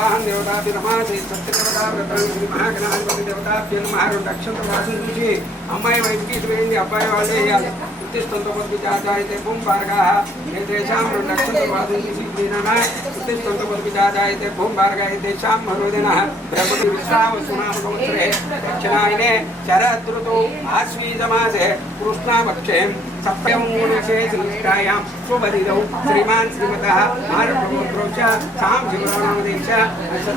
आवाहन देवताभ्यो नमः श्री सत्यदेवता व्रतांग श्री महागणाधिपति देवताभ्यो नमः अक्षंत वासन చూసి అమ్మాయి వైపుకి ఇటువైంది అబ్బాయి వాళ్ళే వేయాలి ఉత్తిష్టంతో కొద్ది జాజాయితే భూంబార్గా ఏతేషాం రెండు అక్షంత వాసం చూసి దీనన ఉత్తిష్టంతో కొద్ది జాజాయితే భూంబార్గా ఏతేషాం మరోదిన బ్రహ్మణి విశ్రావ సునామ సంవత్సరే దక్షిణాయనే శరదృతౌ ఆశ్వీజమాసే కృష్ణాపక్షే सप्तमूलसे श्रीष्ठायां शुभदिनौ श्रीमान श्रीमतः महारप्रभोत्रोच सां शिवरामदेश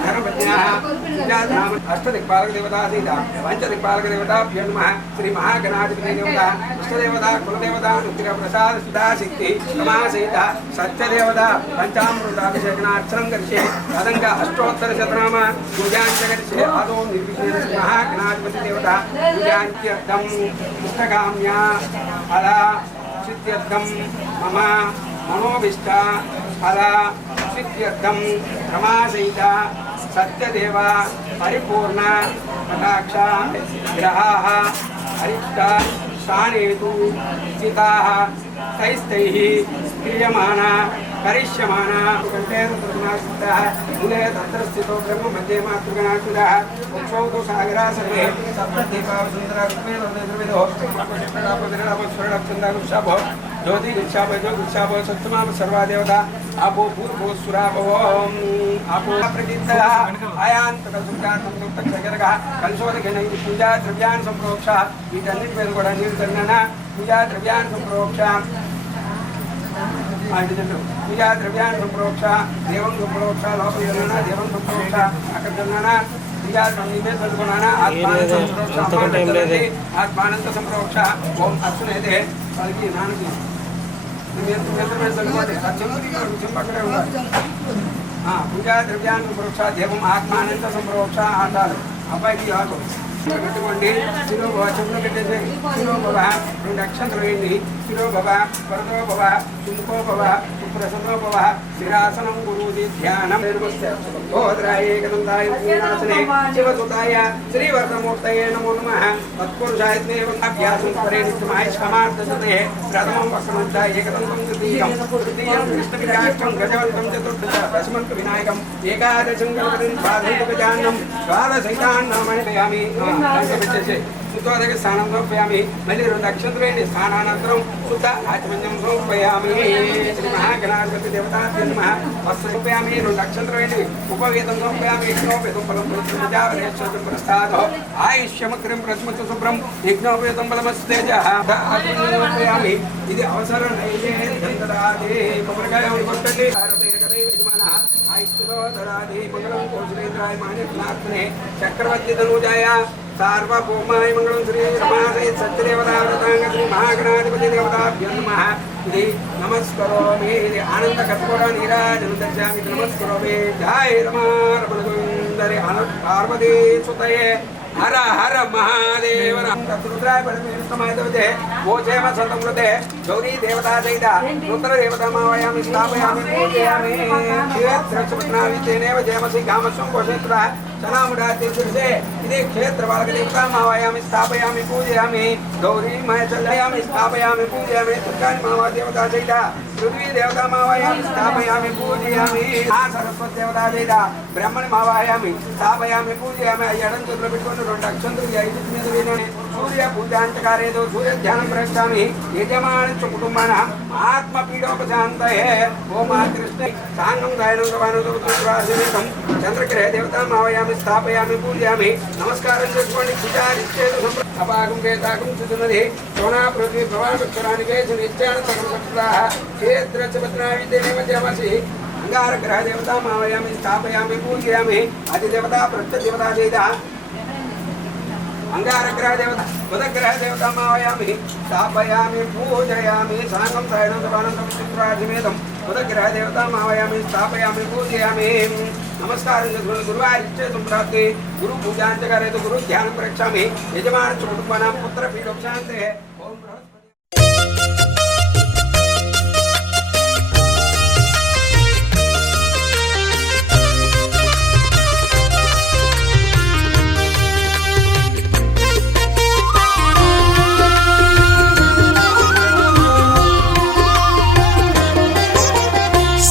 धर्मपत्न्याः पूजाधाम अष्टदिक्पालकदेवता सीता पंचदिक्पालकदेवताभ्यो नमः श्री महागणाधिपति देवता इष्टदेवता कुलदेवता नुतिरप्रसाद सुधा शक्ति रमासहिता सत्यदेवता पंचामृताभिषेकनार्चनं करिष्ये तदङ्ग अष्टोत्तरशतनाम पूजाञ्च करिष्ये आदौ निर्विशेष श्री महागणाधिपति देवता पूजाञ्च इष्टकाम्या अला सिद्ध्यर्थं मम मनोभीष्टा फला सिद्ध्यर्थं रमासहिता सत्यदेवा परिपूर्ण कटाक्षा ग्रहाः अरिष्टा स्थानेतु स्थिताः तैस्तैः क्रियमाणा करिष्यमाणा कंठेन्द्रनास्थितः मूले तत्र स्थितो ब्रह्म मध्ये मातृगणाकृतः वक्षौ तु सागरा सर्वे सप्तदीपाः सुन्दरा रुक्मिणो स्वर्णचन्द्रगुच्छाभो ज्योति गुच्छाभो गुच्छाभो सप्तमाः सर्वा देवता आपो पूर्वो सुराभो आपो प्रतीतः आयान्तकसुप्तान्तक्षगरगः कंसोदकेन पूजा द्रव्यान् सम्प्रोक्ष వీటన్నిటి కూడా నీరు తగిన పూజా ద్రవ్యాన్ని సంప్రోక్ష पूजा द्रव्यान् संप्रोक्ष देवं संप्रोक्ष लोकयना देवं संप्रोक्ष अकर्णना पूजा निवेद बलगुणाना आत्मानंद संप्रोक्ष ओम अस्नेते बल्कि नानकी निवेद बलगुणाते चंपकरे हां पूजा द्रव्यान् संप्रोक्ष देवं आत्मानंद संप्रोक्ष आधार अब्बाई की आगो పెట్టుకోండి శిరో భవ చెప్పులు పెట్టేసి శిరో భవ రెండు అక్షంతలు వేయండి శిరో భవ వరదో భవ చుంకో భవ సుప్రసన్నో భవ శిరాసనం గురుజీ ధ్యానం గోద్రాయ ఏకదంతాయ శ్రీనాసనే శివసుతాయ శ్రీవర్ధమూర్తయే నమో నమః తత్పురుషాయ అభ్యాసం పరే నిత్యమాయుష్కమార్థసతే ప్రథమం వక్రమంచ ఏకదంతం తృతీయం కృష్ణవిరాక్షం గజవంతం చతుర్థ దశమంత వినాయకం ఏకాదశం గణపతిం సాధయిత గజాన్నం ద్వాదశైతాన్నామణయామి శుద్ధోదక స్నానం సమర్పయామి మళ్ళీ రెండు అక్షంతలేండి స్నానానంతరం శుద్ధ ఆచమన్యం సమర్పయామి శ్రీ మహాగణాధిపతి దేవతాభ్యో నమః వస్త్రం సమర్పయామి రెండు అక్షంతలేండి ఉపవేదం సమర్పయామి యజ్ఞోపేతం ఫలం ప్రతిమజావరేశ్వరం ప్రసాదో ఆయుష్యమగ్రం ప్రతిమత శుభ్రం యజ్ఞోపేతం ఫలమస్తేజః సమర్పయామి ఇది అవసరం నైవేద్యంతరాదే కొబ్బరికాయ కొట్టండి मंगलम कौशलेन्द्राय मान्यनाथने चक्रवर्ती धनुजाय सार्वभौमाय मंगलम श्री रमासहित सत्यदेवता व्रतांग श्री महागणाधिपति देवताभ्यो नमः इति नमस्करोमि आनंद कत्कोरा नीराजनं दर्शयामि नमस्करोमि जय रमारमण सुंदरी पार्वती सुतये हर हर महादेव रुद्राय परमेश्वराय देवते वो जयम संतमृते गौरी देवता सहिता रुद्र देवता मावयामि स्थापयामि पूजयामि क्षेत्रपत्नावितेनेव जयमसि कामस्वं कोशेत्र चनामुडातीर्थे इति क्षेत्रपालक देवता मावयामि स्थापयामि पूजयामि गौरी महेशयामि स्थापयामि पूजयामि दुर्गानि मावा देवता सहिता पृथ्वी देवता मावयामि स्थापयामि पूजयामि सरस्वती देवता सहिता ब्रह्मणि मावयामि स्थापयामि पूजयामि एडं चतुर्थ बिट्टुकोंडु రెండు అక్షంతలు ఐదు మీద వేయని సూర్య పూజాంతకారేదో సూర్య ధ్యానం ప్రయత్నామి యజమానస్య కుటుంబాన ఆత్మ పీడోపశాంతయే ఓం కృష్ణ సాంగం గాయనం గవానుతం చంద్రగ్రహ దేవతా మావయామి స్థాపయామి పూజయామి నమస్కారం చేసుకోండి పూజారిచ్చేదు అపాగం వేదాగం సుతునది సోనా పృథ్వీ భవాక్షరాని వేసి నిత్యాన సకలపక్షులాః క్షేత్రచపత్నావిదేవ జయమసి అంగారగ్రహ దేవతా మావయామి స్థాపయామి పూజయామి అధిదేవతా ప్రత్యదేవతా చేదా अंगारग्रह देवता बुधग्रह देवता मावयामि स्थापयामि पूजयामि साङ्गं सायनं सवानन्दं चित्राजिमेदं बुधग्रह देवता मावयामि स्थापयामि पूजयामि नमस्कारं गुरुवारिच्छेदं प्राप्ते गुरु पूजाञ्च करेतु गुरु ध्यानं प्रयच्छामि यजमानस्य कुटुम्बानां पुत्रपीडोपशान्तेः ओम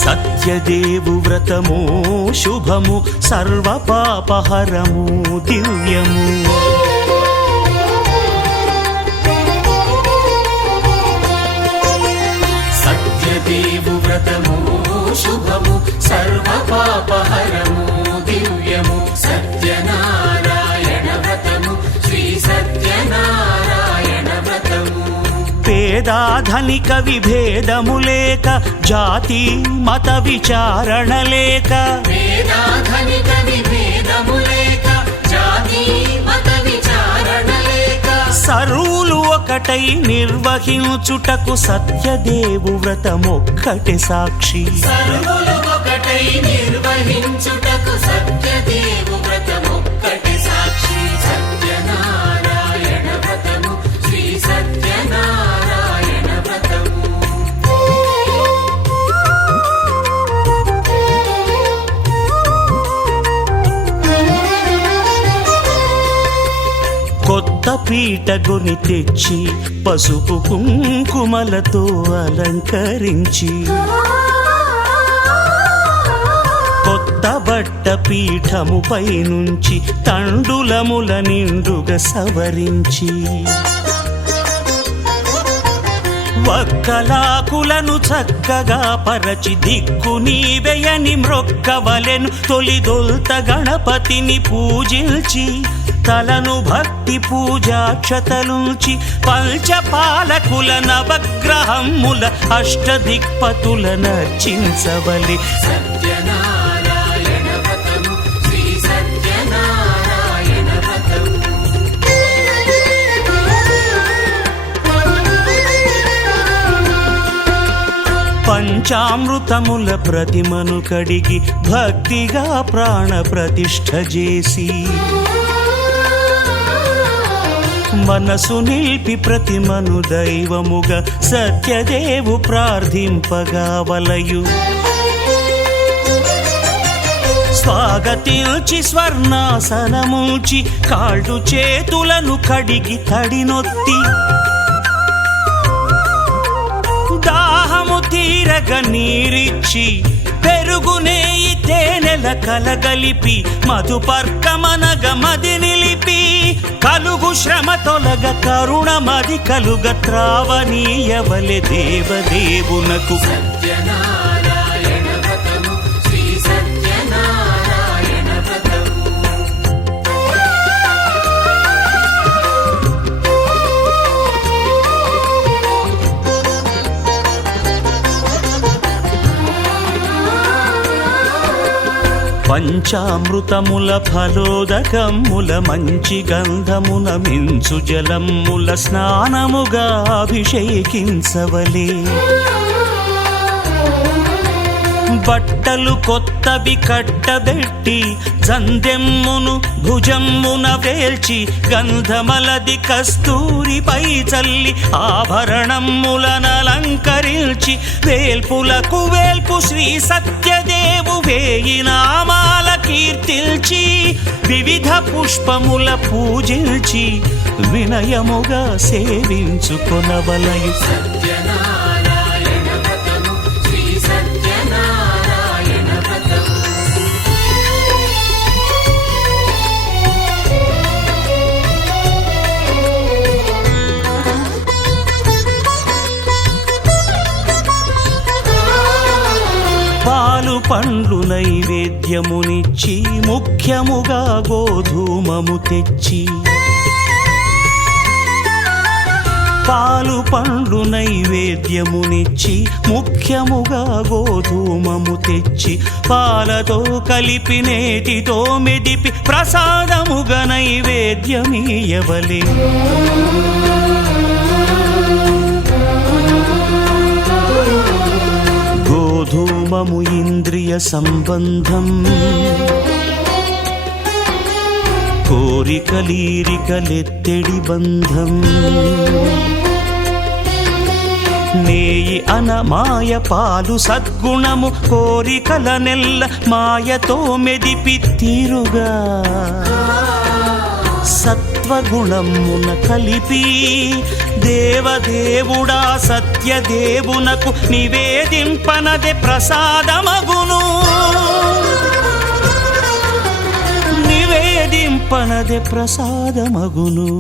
सत्य సత్యదేవు వ్రతము శుభము సర్వపాపహరము దివ్యము. సత్యదేవు వ్రతము శుభము సర్వపాపహరము దివ్యము. సత్యనారాయణ వ్రతము శ్రీ సత్యనారాయణ వ్రతము. పేదాధనిక విభేదము లేక జాతి మత విచారణ లేక పేదాధనిక విభేదము లేక జాతి మత విచారణ లేక సర్వులు ఒకటై నిర్వహించుటకు సత్యదేవు వ్రతమొక్కటి సాక్షి. సర్వులు ఒకటై నిర్వహించుటకు సత్యదేవు వ్రతమొక్కటి సాక్షి. సత్యనారాయణ వ్రతము శ్రీ సత్యనారాయణ వ్రతము. కొత్త పీటగుని తెచ్చి పసుపు కుంకుమలతో అలంకరించి కొత్త బట్ట పీఠముపై నుంచి తండులముల నిండుగా సవరించి వక్కలాకులను చక్కగా పరచి దిక్కు నీవెయని మ్రొక్కవలెను. తొలిదొల్త గణపతిని పూజించి తలను భక్తి పూజాక్షతలుంచి పంచపాలకుల నవగ్రహముల అష్టదిక్పతుల నర్చించవలె. సత్యనారాయణ వ్రతము శ్రీ సత్యనారాయణ వ్రతము. పంచామృతముల ప్రతిమను కడిగి భక్తిగా ప్రాణ ప్రతిష్ఠ చేసి మనసు నిలిపి ప్రతిమను దైవముగా సత్యదేవు ప్రార్థింపగా వలయు. స్వాగతించి స్వర్ణాసనముంచి కాళ్ళు చేతులను కడిగి తడినొత్తి దాహము తీరగ నీరిచ్చి పెరుగు నెయ్యి తేనెల కలగలిపి మధుపర్కమనగ మది నిలిపి కలుగు శ్రమ తొలగ కరుణ మది కలుగ త్రావనీయవలె దేవదేవునకు. సత్యనారాయణ వ్రతము శ్రీ సత్యనారాయణ వ్రతము. పంచామృతముల ఫలోదకముల మంచి గంధమున మించు జలముల స్నానముగా అభిషేకించవలే. బట్టలు కొత్తవి కట్టబెట్టి జందెమ్మును భుజమ్మున వేల్చి గంధమలది కస్తూరిపై చల్లి ఆభరణములనలంకరించి వేల్పులకు వేల్పు శ్రీ సత్యదేవు వేయి నామాల కీర్తిల్చి వివిధ పుష్పముల పూజించి వినయముగా సేవించుకొనవలయు. సత్యనారాయణ వ్రతము శ్రీ సత్యనారాయణ వ్రతము. పాలు పండ్లు నైవేద్యమునిచ్చి ముఖ్యముగా గోధూమము తెచ్చి పాలు పండ్లు నైవేద్యమునిచ్చి ముఖ్యముగా గోధూమము తెచ్చి పాలతో కలిపి నేతితో మెదిపి ప్రసాదముగా నైవేద్యమీయవలే. గోధూమము ఇంద్రియ సంబంధం కోరికలీరికలెత్తెడి బంధం. నేయి అనమాయ పాలు సద్గుణము కోరికల నెల్ల మాయతో మెదిపి తీరుగా సత్వగుణమున కలిపి దేవదేవుడా సత్యదేవునకు నివేదింపనదే ప్రసాదమగును. నివేదింపనదే ప్రసాదమగును.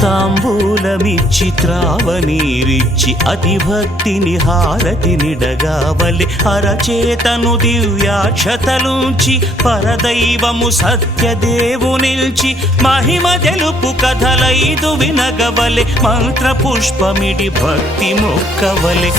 తాంబూలమిచ్చి త్రావనీరిచ్చి అతిభక్తిని హారతినిడగావలి అరచేతను దివ్యాక్షతలుంచి పరదైవము సత్యదేవునిల్చి మహిమ తెలుపు కథలైదు వినగవలె మంత్రపుష్పమిడి భక్తి మొక్కవలె.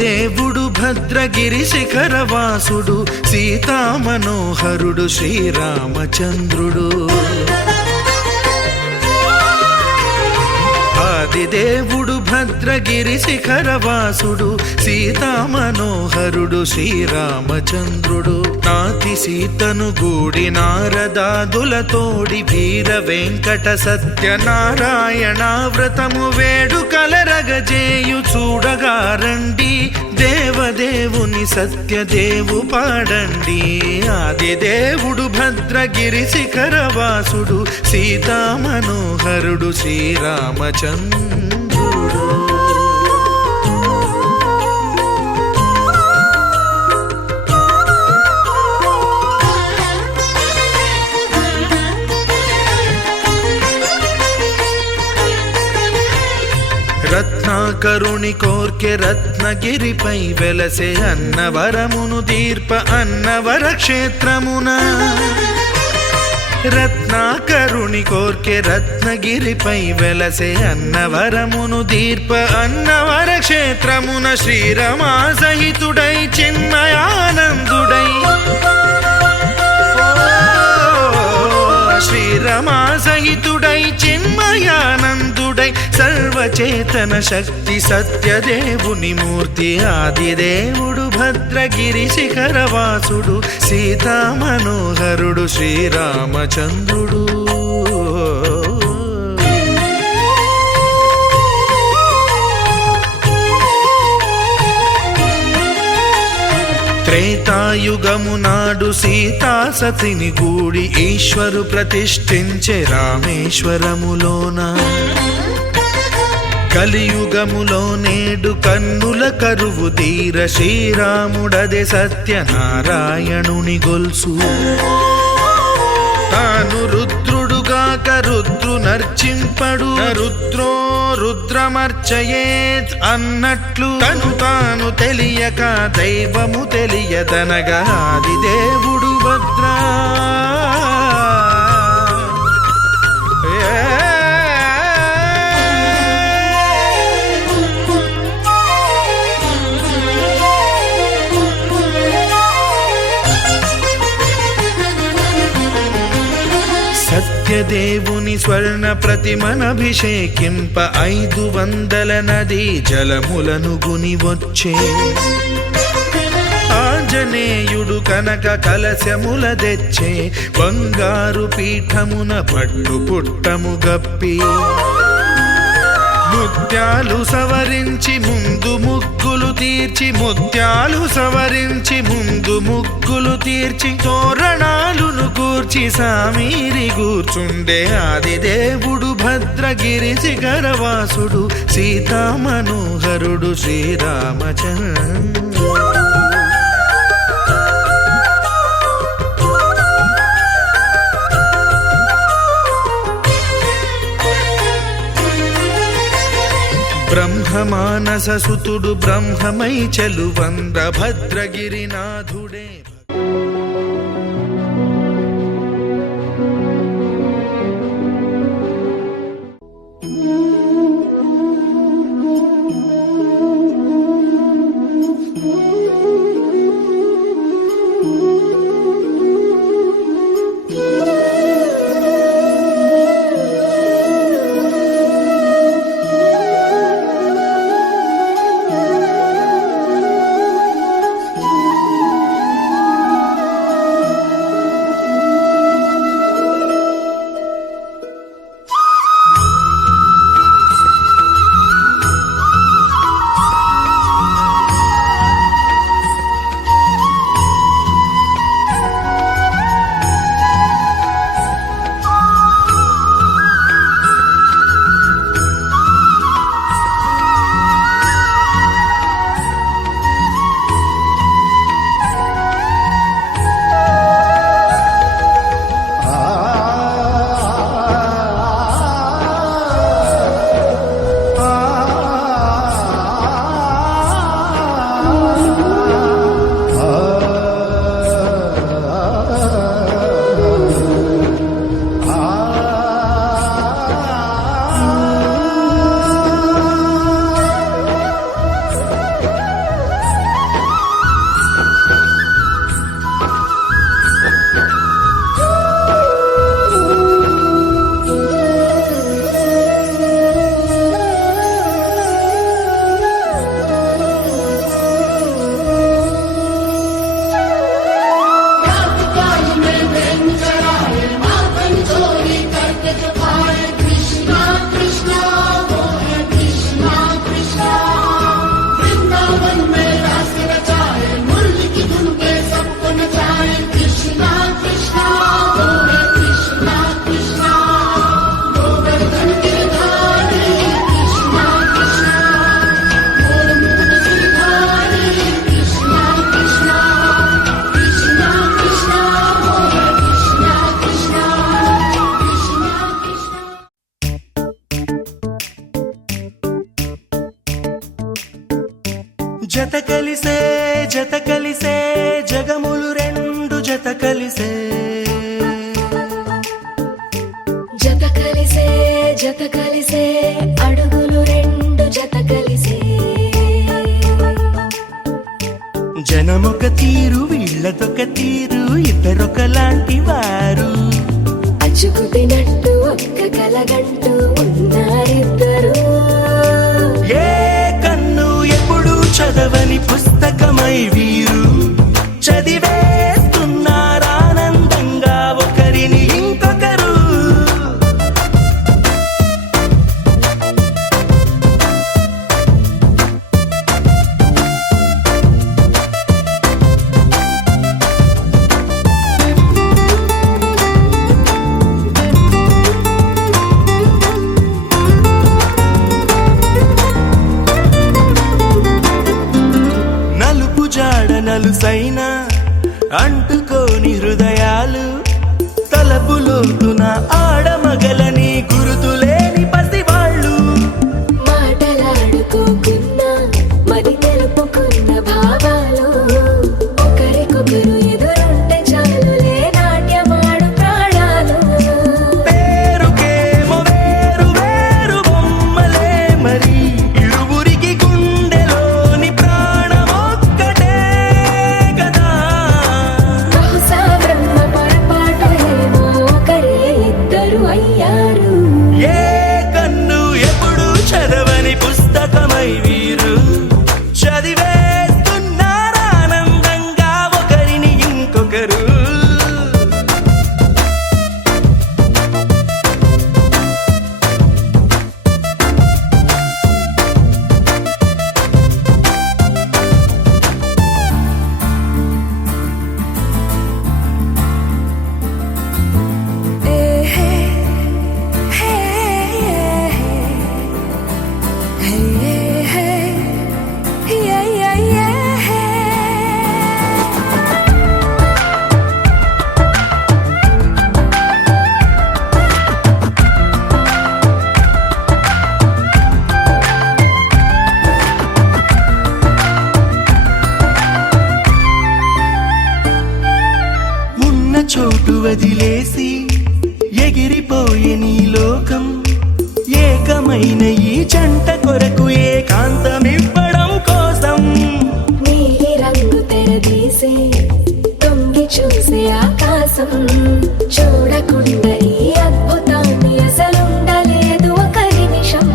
దేవుడు భద్రగిరి శిఖరవాసుడు సీతామనోహరుడు శ్రీరామచంద్రుడు. ఆదిదేవుడు భద్రగిరి శిఖరవాసుడు సీతామనోహరుడు శ్రీరామచంద్రుడు. నాతి సీతను గూడి నారదాదులతోడి వీర వెంకట సత్యనారాయణ వ్రతము వేడుకలరగజేయు చూడగారండి దేవదేవుని సత్యదేవు పాడండి. ఆదిదేవుడు భద్రగిరి శిఖరవాసుడు సీతామనోహరుడు శ్రీరామచంద్రుడు. రత్నాకరుని కోర్కె రత్నగిరిపై వెలసే అన్నవరమును దీర్ప అన్నవర క్షేత్రమున. రత్నాకరుని కోర్కె రత్నగిరిపై వెలసే అన్నవరమును దీర్ప అన్నవర క్షేత్రమున శ్రీరమా సహితుడై చిన్మయానందుడై శ్రీరమా సహితుడై చిన్మయానందుడై సర్వచేతన శక్తి సత్యదేవుని మూర్తి ఆదిదేవుడు భద్రగిరి శిఖరవాసుడు సీతామనోహరుడు శ్రీరామచంద్రుడు. త్రేతాయుగము నాడు సీతా సతిని గూడి ఈశ్వరు ప్రతిష్ఠించే రామేశ్వరములోన. కలియుగములో నేడు కన్నుల కరువు తీర శ్రీరాముడదే సత్యనారాయణుని గొల్సు. తాను రుద్రుడుగాక రుద్రు నర్చింపడు రుద్రో రుద్రమర్చయేత్ అన్నట్లు తను తాను తెలియక దైవము తెలియదనగా ఆదిదేవుడు భద్రా. సత్యదేవుని స్వర్ణ ప్రతిమనభిషేకింప 500 నదీ జలములను గుని వచ్చే. ఆంజనేయుడు కనక కలశముల తెచ్చే బంగారు పీఠమున పట్టు పుట్టము గప్పి. ముత్యాలు సవరించి ముందు ముగ్గులు తీర్చి ముత్యాలు సవరించి ముందు ముగ్గులు తీర్చి తోరణాలును కూర్చి సామీరి కూర్చుండే ఆదిదేవుడు భద్రగిరి శిఖరవాసుడు సీతామనోహరుడు శ్రీరామచంద్రుడు. బ్రహ్మమానస సుతుడు బ్రహ్మమై చెలువంద భద్రగిరినాథుడే. జత కలిసే జగములు రెండు జత కలిసే జత కలిసే అడుగులు రెండు జత కలిసే జనమొక తీరు వీళ్ళదొక తీరు ఇద్దరొకలాంటి వారు అచ్చుకు తినట్టు ఒక్క కలగంటూ ఉన్నారిద్దరు ఏ కన్ను ఎప్పుడు చదవని పుస్తకమై వీరు చదివేస్తున్నారానందంగా ఒకరిని ఇంకొకరు నలుపు జాడ నలుసైన అంటుకోని హృదయాలు తలపులోతున ఆడమగలని గురుతులేని పసివాళ్ళు మాటలాడుకోకున్నా మరి తెలుపుకున్న భావాలు ఒకరికొకరు ఎదురుంటే చాలులే నాట్యమాడు ప్రాణాలు పేరుకేమో వేరు వేరు బొమ్మలే మరి ఇరువురికి గుండెలోని ప్రాణమొక్కటే కదా బహుశా బ్రహ్మ పొరపాటు ఏమో ఒకరే ఇద్దరు అయ్యారు ఏ కన్ను ఎప్పుడు చదవని పుస్తకమై వీరు చదివేస్తున్నారానందంగా ఒకరిని ఇంకొకరు ఉన్న చోటు వదిలేసి ఎగిరిపోయే నీ లోకం ఏకమైన ఈ జంట కొరకు ఏకాంతమివ్వడం కోసం నీలి రంగు తెరదీసే తొంగి చూసే ఆకాశం చూడకుండా ఈ అద్భుతాన్ని అసలుండలేదు ఒక నిమిషం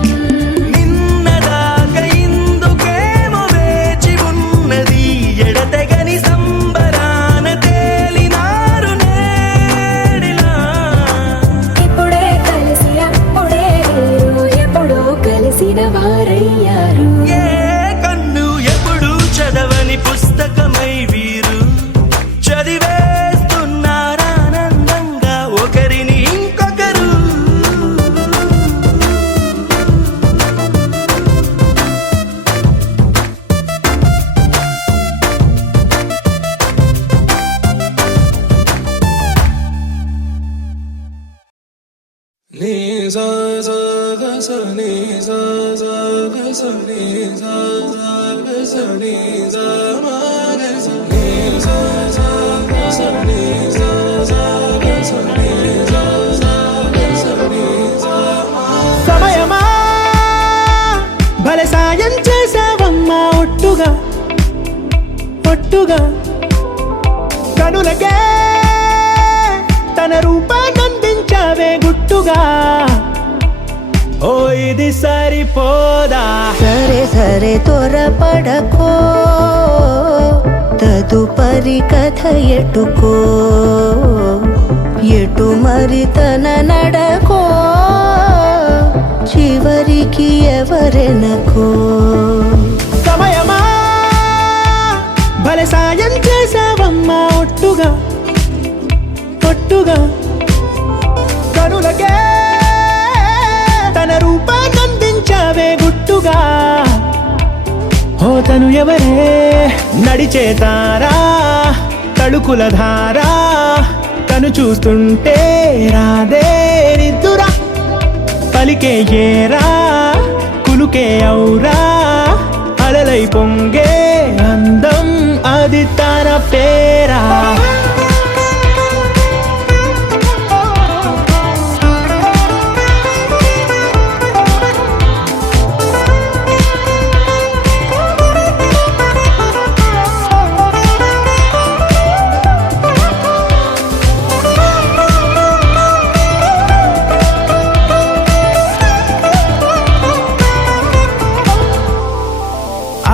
నిన్నదాకా ఇందుకేమో వేచి ఉన్నది ఎడతెగని సంబరాన తేలినారు నేడిలా ఇప్పుడే కలిసి అప్పుడే వీరు ఎప్పుడో కలిసిన వారయ్యారు ఏ కన్ను ఎప్పుడు చదవని పుస్తకమై వీరు చదివేస్తున్నారానందంగా ఒకరిని ఇంకొకరు సమయమా భలే సాయం చేసావమ్మా ఒట్టుగా కనులకే తన రూపాన్నందించావే గుట్టుగా ఓ ఇది సరిపోదా సరే సరే త్వరపడకో తదుపరి కథ ఎటుకో ఎటు మరి తన నడకో చివరికి ఎవరెనకో సమయమా భలే సాయం చేసావమ్మా ఒట్టుగా కనులకే తన రూపాన్నందించావే గుట్టుగా ఓ తను ఎవరే నడిచే తారా తడుకుల ధారా తను చూస్తుంటే రాదే నిద్దురా పలికే ఏరా కులుకే ఔరా అలలై పొంగే ఫేరా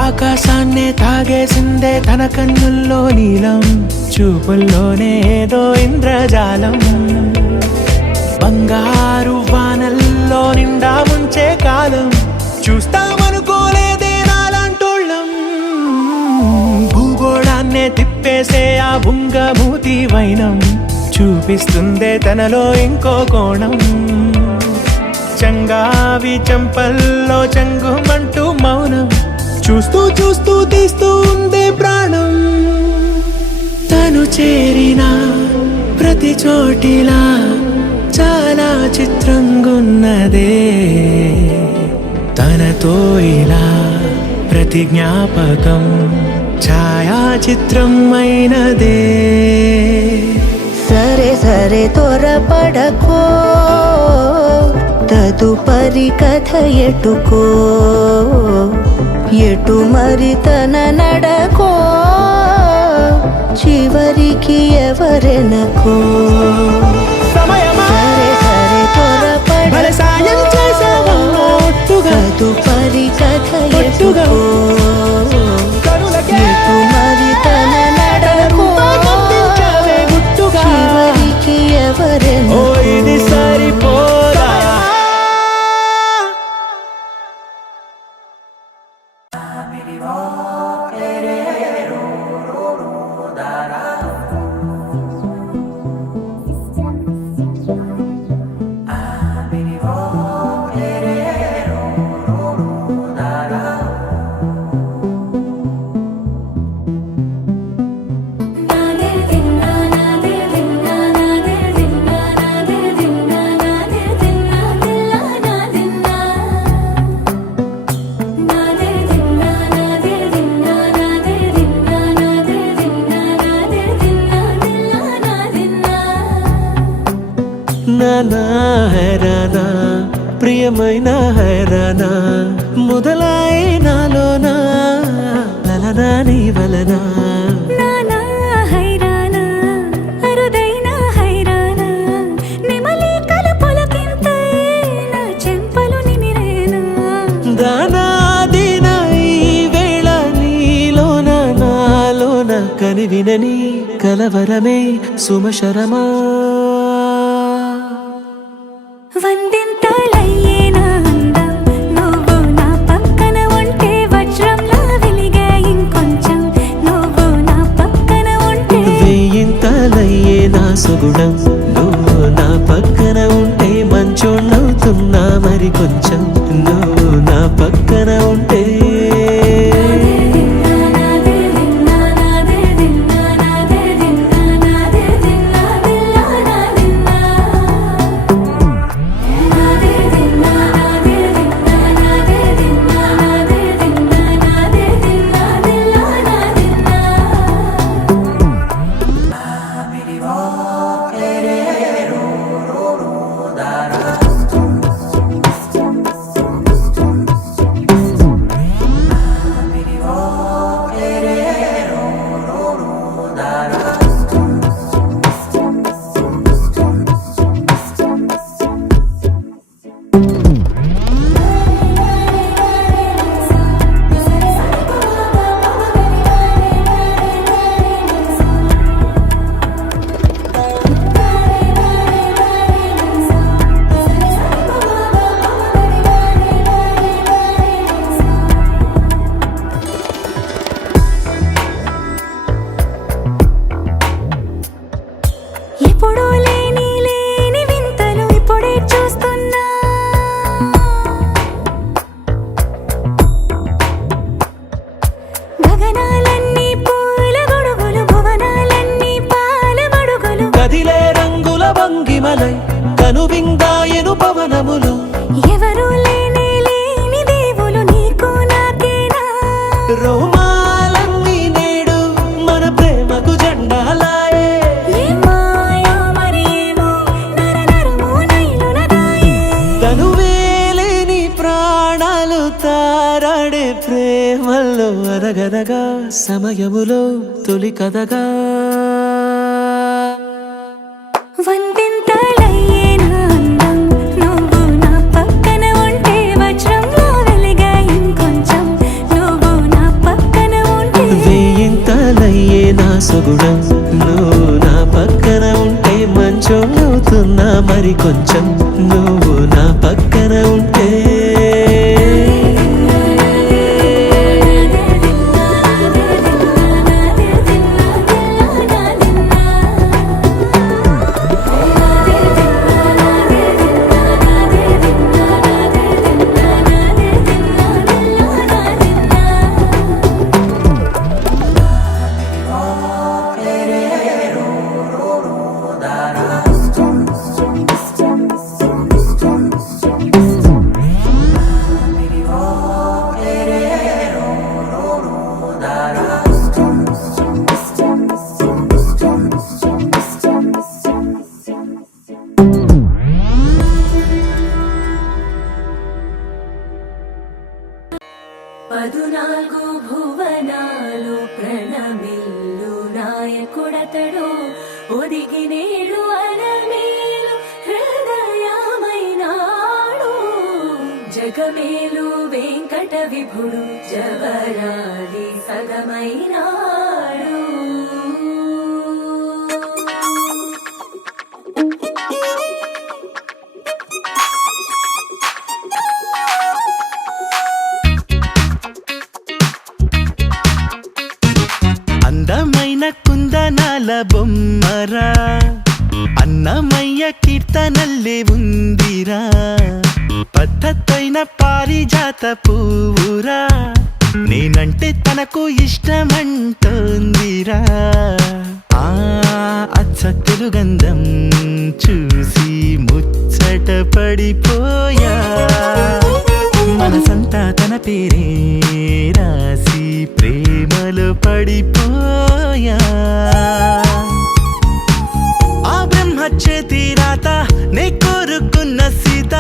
ఆకాశాన్నే తాగేసిందే తన కన్నుల్లో నీలం చూపుల్లోనే ఏదో ఇంద్రజాలం బంగారు వానల్లో నిండా ముంచే కాలం చూస్తామనుకోలేదే నాలాంటోళ్ళం భూగోళాన్నే తిప్పేసే ఆ బుంగమూతి వైనం చూపిస్తుందే తనలో ఇంకో కోణం చంగావి చంపల్లో చంగుమంటూ మౌనం చూస్తూ చూస్తూ తీస్తూ ఉందే ప్రాణం తను చేరిన ప్రతి చోటిలా చాలా చిత్రంగున్నదే తనతో ఇలా ప్రతి జ్ఞాపకం ఛాయాచిత్రం అయినదే సరే సరే త్వరపడకో తదుపరి కథ ఎటుకో ఎటు మరి తన నడకో చివరికి ఎవరెనకో సమయమా సరే సరే భలే సాయం చేసావా ఒట్టుగా తదుపరి కథ ఒట్టుగా ఎటుకో కరులకే ఎటు మరి తన నడకో అందించావే గుట్టుగా చివరికి ఓ ఎవరెనకో ఇది సరిపోదా నానా హైరానా ప్రియమైన హైరానా మొదలై నాలోనా లలనా నీ వలనా నానా హైరానా అరుదైన హైరానా నెమలి కలుపులకింతై నా చెంపలు నిమిరేనా దానాదిన ఈ వేళ నీలోన నాలోన కనివినని కలవరమే సుమశరమా వందింతలయ్యేనా అందం నువ్వు నా పక్కన ఉంటే వజ్రంలా వెలిగే ఇంకొంచెం నువ్వు నా పక్కన ఉంటే వేయింతలయ్యే నా సుగుణం నువ్వు నా పక్కన ఉంటే మంచోళ్ళవుతున్నా మరి కొంచెం నువ్వు నా పక్కన ఉంటే ఎప్పుడూ లేని లేని వింతలు ఇప్పుడే చూస్తున్నా గగనాలన్నీ పూల గొడుగులు భువనాలన్నీ పాల మడుగులు కదిలే రంగుల భంగిమలై కనువిందాయను పవనములు ఎవరూ లేని లేని దేవులు నీకు నాకేనా రోమాలన్నీ నేడు మన ప్రేమకు ఎదలో అదగదగా సమయములో తొలి కథగా వందింతలయ్యేనా అందం నువ్వు నా పక్కన ఉంటే వజ్రంలో వెలిగా ఇంకొంచెం నువ్వు నా పక్కన ఉంటే వేయింతలయ్యే నా సుగుణం నువ్వు నా పక్కన ఉంటే మంచం అవుతున్నా మరి కొంచెం నువ్వు నా పక్కన ఉంటే పదునాలుగు భువనాలు ప్రణమిల్లు నాయకుడతడు ఒదిగి నేడు అరమేలు హృదయమైనాడు జగమేలు వెంకట విభుడు జవరాలి సగమైనాడు అందమైన కుందనాల బొమ్మరా అన్నమయ్య కీర్తనల్లే ఉందిరా పద్ధతైన పారిజాత పువ్వురా నేనంటే తనకు ఇష్టమంటోందిరా ఆ అచ్చ తెలుగంధం చూసి ముచ్చట పడిపోయా మనసంతా తన పేరే రాసి ప్రేమలో పడిపోయా ఆ బ్రహ్మ చేతి రాత నే కోరుకున్న సీత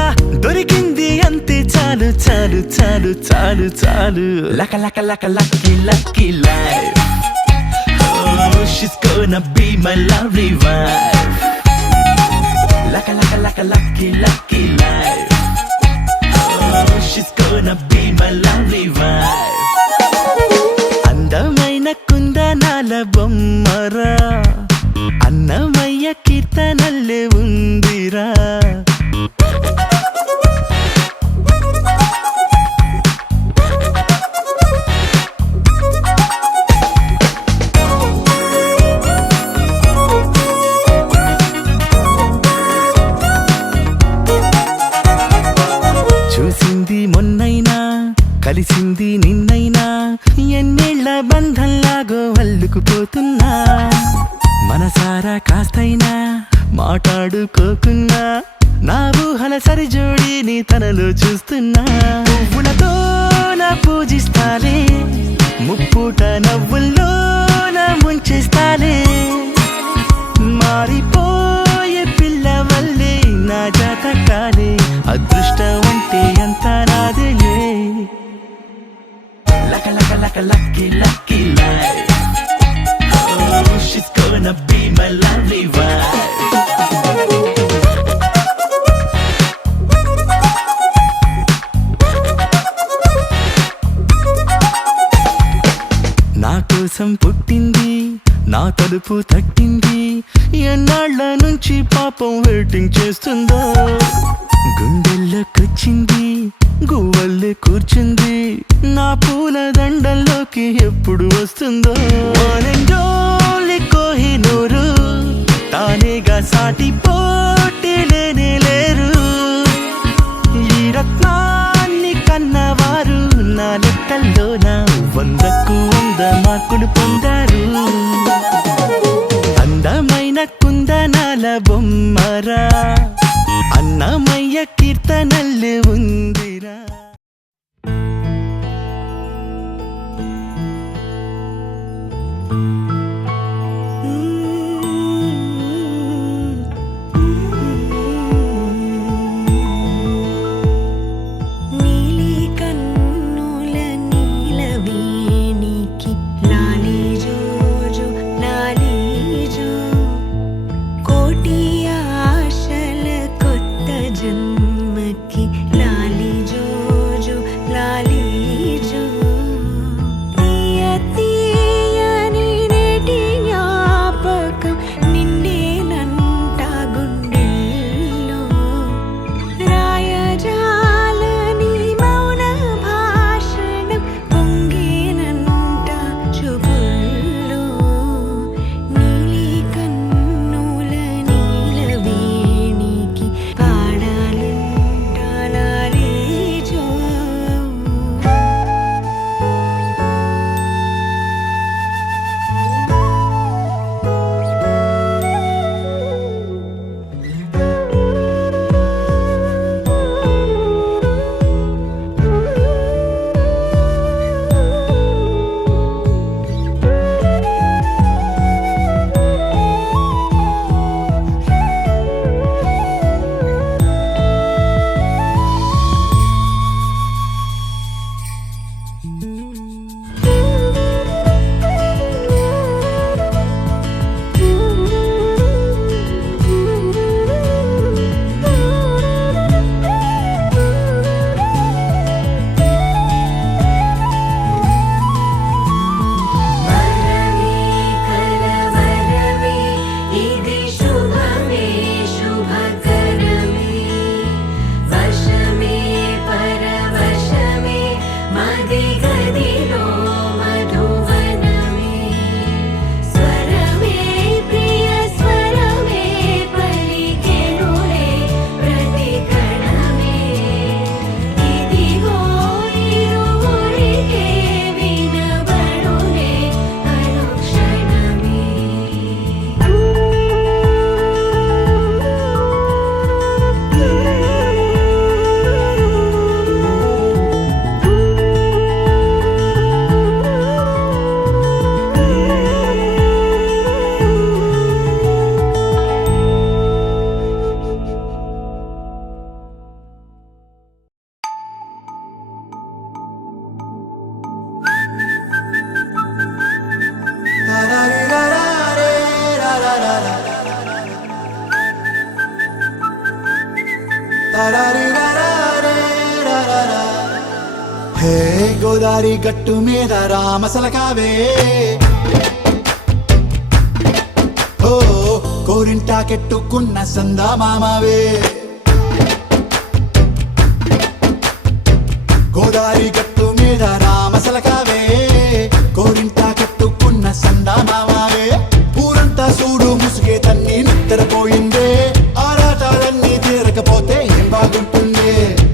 దొరికింది అంతే చాలు చాలు చాలు చాలు చాలు లక లక లక lucky lucky life Oh, she's gonna be my lovely wife లక లక లక lucky lucky life Oh, she's gonna be my lovely wife అందమైన కుందనాల బొమ్మరా అన్నమయ్య కీర్తనల్లే ఉందిరా చూసింది మొన్నైనా కలిసింది నిన్నైనా ఎన్నేళ్ల బంధంలాగో అల్లుకుపోతున్నా మనసారా కాస్తైనా మాట్లాడుకోకున్నా నా ఊహల సరిజోడిని తనలో చూస్తున్నా పువ్వులతో నా పూజిస్తాలే ముప్పుట నవ్వుల్లో నా ముంచేస్తాలే మారిపోయే పిల్ల వల్లే నా జాతకాలే అదృష్టం అంటే ఎంత నాదేలే లక లక లక lucky lucky life Oh, she's gonna be my lovely wife నా కోసం పుట్టింది నా తలుపు తట్టింది ఎన్నాళ్ళ నుంచి పాపం వెయిటింగ్ చేస్తుందో గుండెల్లోకొచ్చింది గువ్వల్లే కూర్చుంది నా పూల దండల్లోకి ఎప్పుడు వస్తుందో కోహినూరు తానేగా సాటి పోటీ లేనే లేరు ఈ రత్నాన్ని కన్నవారు నా లెక్కల్లోన 100కు 100 మార్కులు పొందారు అందమైన కుందనాల బొమ్మరా అన్నమయ్య కీర్తనల్లే ఉందిరా నీలి కన్నుల నీలవీ హే గోదారి గట్టు మీద రామసలకావే ఓ కోరింటాకెట్టుకున్న సందా మామావే గోదారి గట్టు మీద రామసలకావే కోరింటాకెట్టుకున్న సందా మామావే ఊరంతా చూడు ముసుగే తన్ని నిద్రపోయిందే ఆరాటాలన్నీ తీరకపోతే ఏం బాగుంటుందే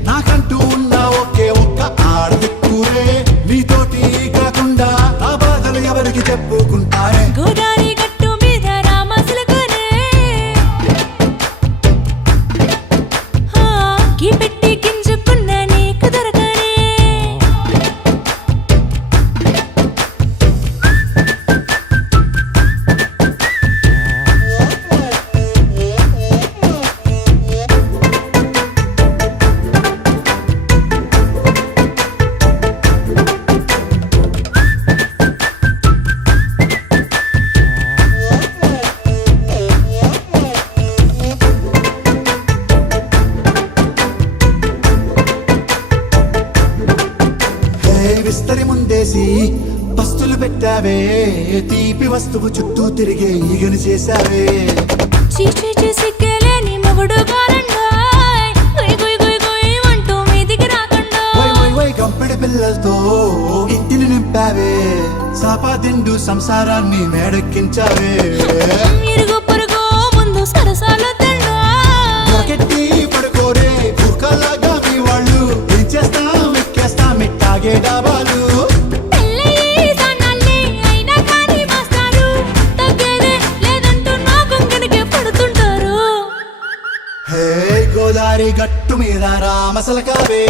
నాకంటూ ఉన్న ఒకే ఒక్క ఆడదిక్కురే నీతోటి కాకుండా నా బాధలు ఎవరికి చెప్పుకుంటారే గోదారి గట్టు మీద రామసలకనే కీ పెట్టి గింజుకున్న నీకు దొరకనే విస్తరి ముందేసి పస్తులు పెట్టావే తీపి వస్తువు చుట్టూ తిరిగే ఈగను చేశావే చీచీ చేసి కేలేని మొగుడు కారండాయ్ గుయ్ గుయ్ గుయ్ గుయ్ అంటూ మీదికి రాకుండా వై వై వై గంపెడి పిల్లలతో ఇంటిని నింపావే సాపాదిండు సంసారాన్ని మేడెక్కించావే ఇరుగు పొరుగు ముందు సరసాల తండా దొరకెట్టి పడుకోరే కుక్కలాగా మీ వాళ్ళు ఏం చేస్తాం ఎక్కేస్తాం ఇట్టాగే డాబాలు పెళ్ళయి దానాల్ని అయినా కానీ మాస్తారు తగ్గేదే లేదంటూ నా కొంగడికే పడుతుంటారు హే గోదారి గట్టు మీద రామసలకావే